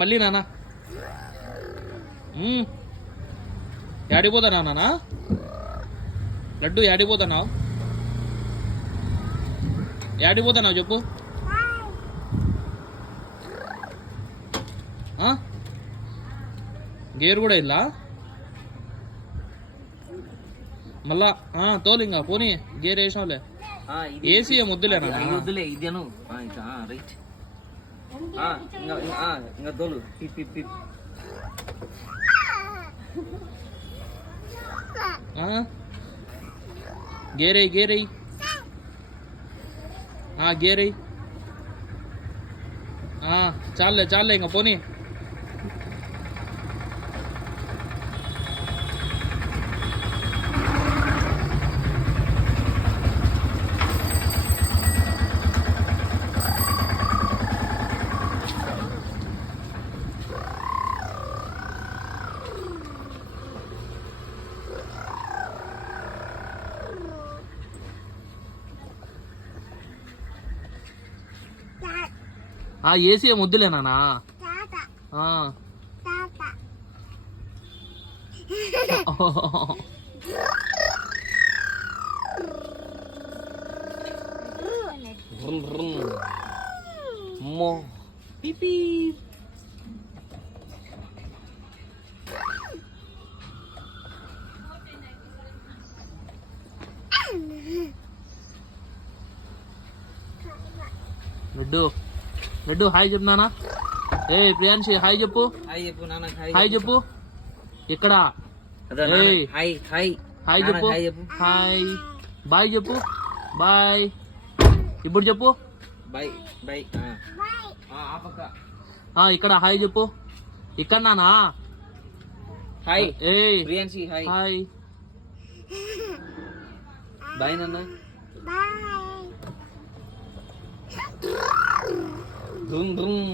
మళ్ళీ నాన్న యాడిపోతానా నాన్న? లడ్డు యాడిపోతున్నావు? యాడిపోతున్నావు చెప్పు. గేర్ కూడా ఇల్లా మళ్ళా తోలింగా పోనీ గేర్ వేసావులే. ఏసీ ముద్దులేనా? వద్దులే ఇదేను రైట్. ఇంకా తోలు గేరై గేరై గేరై చాలే చాలే ఇంకా పోనీ. ఏసీ ముద్దులేనా? అమ్మో లడ్డు లడ్డు హాయ్ చెప్పు నాన్న. ఏ ప్రియాంశి హాయ్ చెప్పు. హాయ్ చెప్పు. ఇక్కడ హాయ్ చెప్పు. హాయ్ బాయ్ చెప్పు. బాయ్ ఇప్పుడు చెప్పు. ఇక్కడ హాయ్ చెప్పు. ఇక్కడ నానా హాయ్. ఏ ప్రియాంశి హాయ్. హాయ్ బాయ్ నాన్న. ధూమ్ ధూమ్